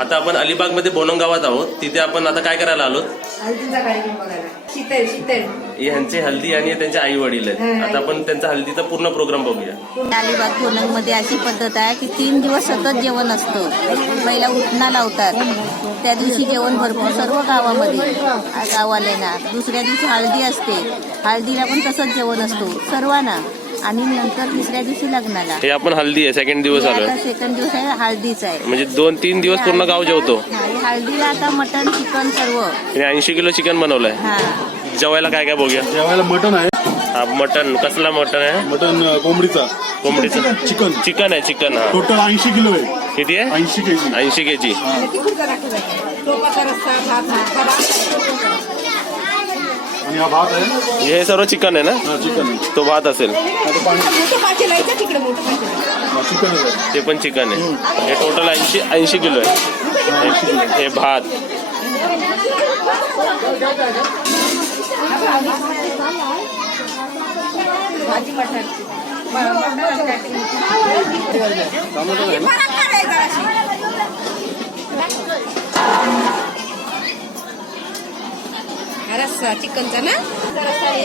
आता आपण अलिबाग मध्ये बोनंग गावात आहोत. तिथे आपण आता काय करायला आलो? हळदीचा कार्यक्रम बघायला. शीतल शीतल ह्यांचे हल्दी आणि त्यांचे आई वडील आहेत. आता आपण त्यांचा हल्दीचा पूर्ण प्रोग्राम बघूया. अलिबाग बोनंग मध्ये अशी पद्धत आहे की 3 दिवस सतत जेवण असतं. पहिला उठणा लावतात, त्या दिवशी जेवण भरपूर सर्व गावामध्ये गाववाल्यांना. दुसऱ्या दिवशी हळदी असते, हळदीला पण तसंच जेवण असतो सर्वांना. आणि नंतर तिसऱ्या दिवशी लग्नाला. हे आपण हल्दी आहे, सेकंड दिवस आलो. सेकंड दिवस आहे, हळदीच आहे. म्हणजे 2-3 दिवस पूर्ण गाव जेवतो. हळदीला आता मटण चिकन सर्व. 80 किलो चिकन बनवलंय. जेवायला काय काय बघूया? जेवायला मटन आहे. हा मटन, कसला मटन आहे? मटन कोंबडीचा. चिकन चिकन आहे. चिकन हा टोटल 80 किलो आहे. किती आहे? 80 केजी. 80 केजी. आणि हा भात आहे. हे सर्व चिकन आहे ना? चिकन. तो भात असेल. चिकन ते पण चिकन आहे. हे टोटल 80 किलो आहे. हे भात. रस्सा चिकनचा ना,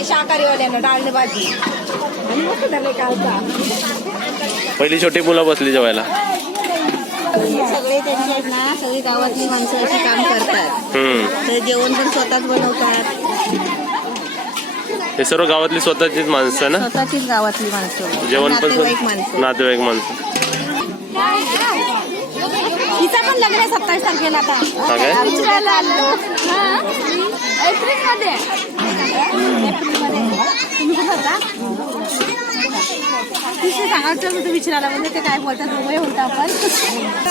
शाकाहारीवाल्यांना डाळ भाजी. पहिली छोटी मुलं बसली जेवायला. सगळे त्यांचे आहेत ना, सगळी गावातली माणसं अशी काम करतात. तर जेवण पण स्वतःच बनवतात. हे सर्व गावातली स्वतःचीच माणसं ना? स्वतःचीच गावातली माणसं. जेवण पण नातेवाईक माणसं. तिचा पण लग्न आहे 27 तारखेला. आता एप्रिलमध्ये. तुम्ही कुठं होता? तिथे सांगायचं होतं विचारायला, म्हणजे ते काय बोलतात मुंबई होता आपण.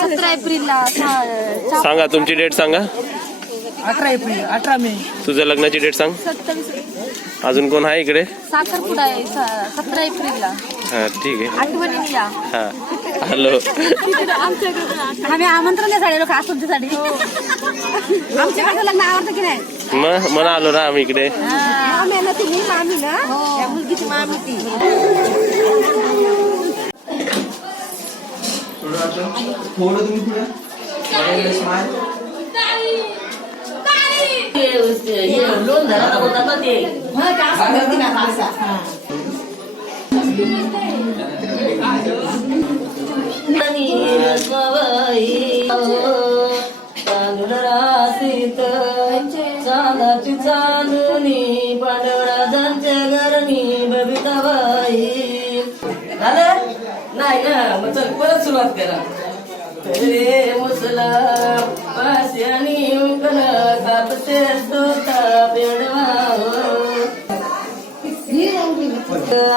17 एप्रिलला. सांगा तुमची डेट सांगा. 18 एप्रिल 18 मे. तुझ्या लग्नाची डेट सांग. 27. अजून कोण आहे इकडे? साखरपुडा आहे 17 एप्रिलला. हा ठीक आहे. आठवणीने या. हा हॅलो. आम्ही आमंत्रण द्यासाठी खास तुमच्यासाठी. आमच्याकडचं लग्न आवडतं की नाही? मग मला आलो ना आम्ही इकडे. मामी ना, तुम्ही मामी ना, त्या मुलगीची मामी ती. लोन धरा होता ना ते. चांदाची चांदणी पांडवराजांच्या घरणी बबिताबाई. झालं नाही ना, मग चल परत सुरुवात करा. रे मुसला पास्यानी उकल कापते तोता पेडवा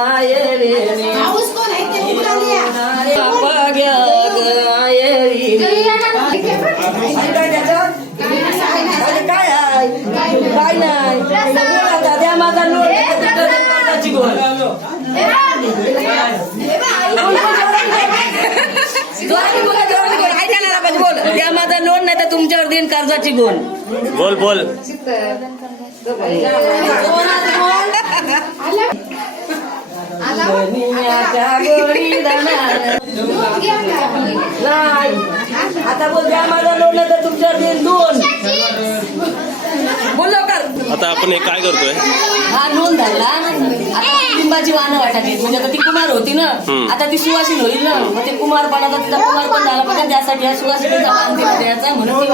आयरे पाग्या आयरी. काय नाही द्या माझा लोट. द्या माझा लोन, नाही तर तुमच्यावर देईन कर्जाची गोल. बोल बोल. आता बोल, द्या माझा लोन, नाही तर तुमच्यावर देईन 2. बोल लवकर. आता आपण हे काय करतोय? हा नोंद झाला. लिंबाची वाहनं वाटायची, म्हणजे आता ती कुमार होती ना, आता ती सुवासिन होईल ना. मग ते कुमारपणाचा तिचा कुमार पण झाला पाहिजे, त्यासाठी हा सुवासिनीचा मान दिला द्यायचा म्हणून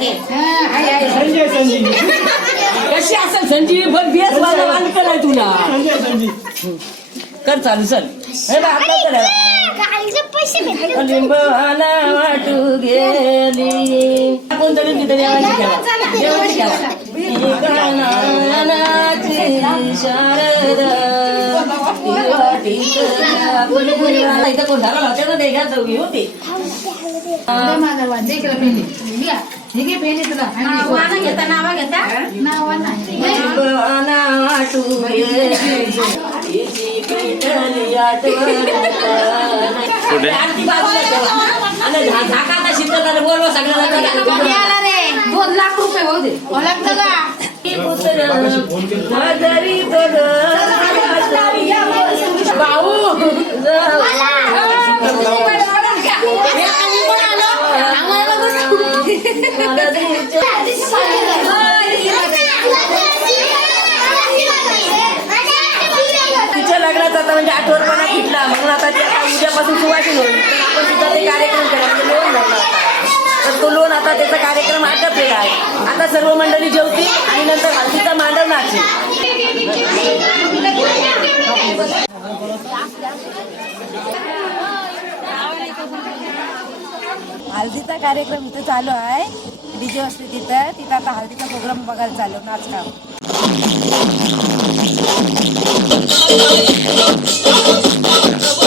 ती कशी असेल संजीव बघ. बेस माझा मान कराय तुला कर चालू. चल हे बघ आपला करायला. लिंबाना वाटू गेली कोणतरी तिथे देवाची खेळा. देवाची खेळा. इथं कोण झाला होते ना, ते घ्या चौघी होती. झाका शिकवताना बोलवा सगळ्याला. 2 लाख रुपये होऊ दे. भाऊ तिच्या लग्नाचा आता म्हणजे आठवडपणा फिटला म्हणून आता ती आता उद्यापासून सुवासिन होईल तर आपण तिचा ते कार्यक्रम केला म्हणजे लोन भरला होता तर तो लोन आता त्याचा कार्यक्रम आटपलेला आहे. आता सर्व मंडळी जेवतील आणि नंतर हळदीचा मांडव नाचेल. हळदीचा कार्यक्रम इथं चालू आहे. डीजे असते तिथं आता हळदीचा प्रोग्राम बघायला चालू नाचगाव. Come on.